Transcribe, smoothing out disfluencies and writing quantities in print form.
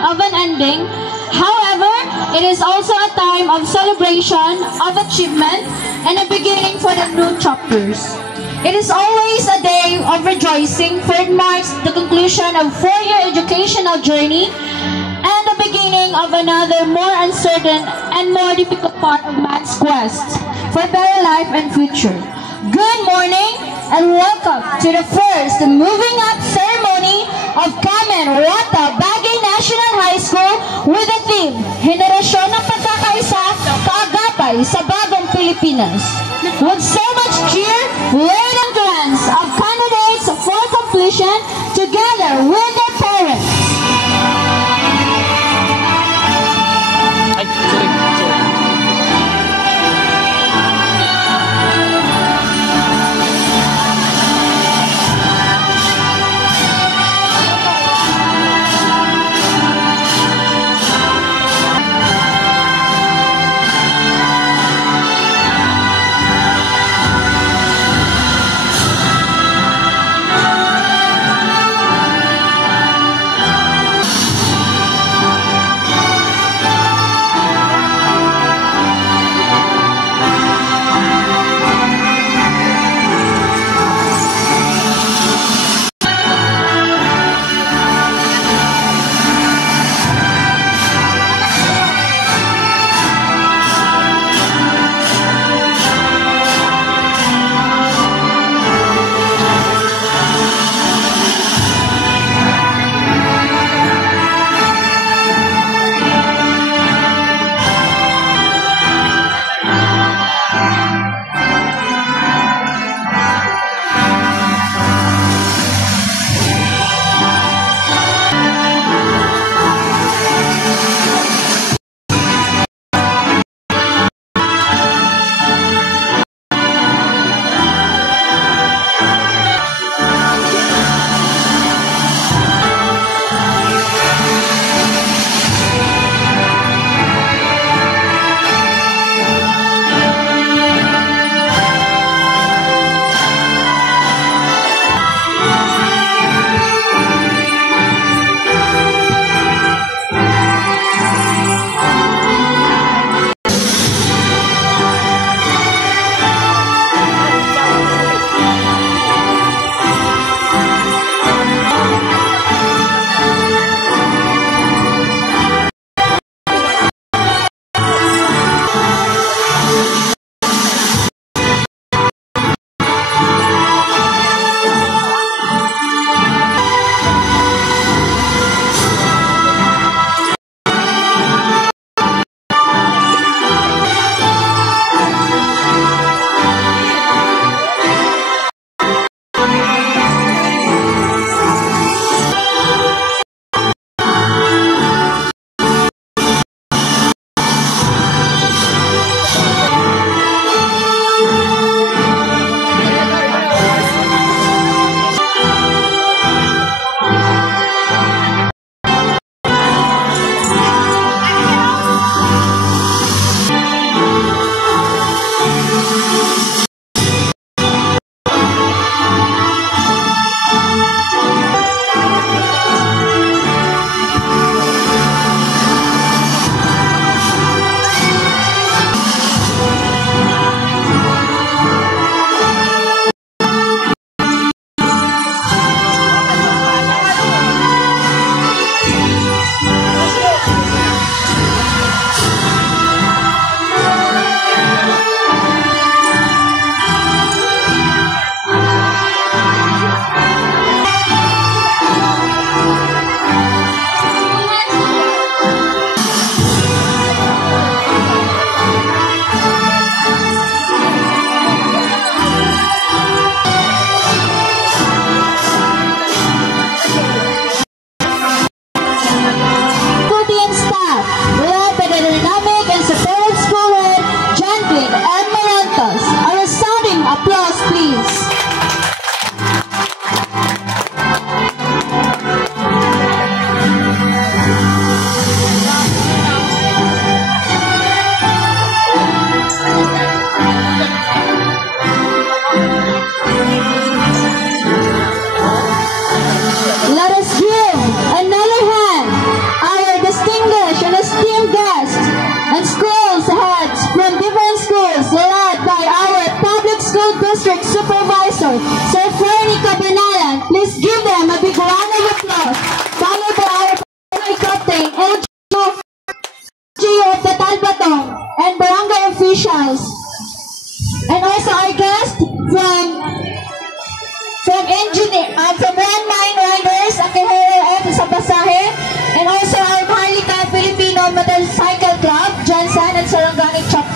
of an ending. However, it is also a time of celebration, of achievement, and a beginning for the new chapters. It is always a day of rejoicing, for it marks the conclusion of a 4-year educational journey and the beginning of another more uncertain and more difficult part of man's quest for better life and future. Good morning and welcome to the first Moving Up ceremony of Kamen Wata Bagay National High School with the theme, Henerasyon ng Pagkakaisa, Kaagapay sa Bagong Pilipinas. With so much cheer, wait and glance of candidates for completion together with their parents. them a big round of applause. Followed by our barangay captain, LGU of the Talbatong, and barangay officials. And also our guest from Landmine Riders, Akihero F. sa Pasahe, and also our Maharlika Filipino Motorcycle Club, Jansan and Sarangani Chapter.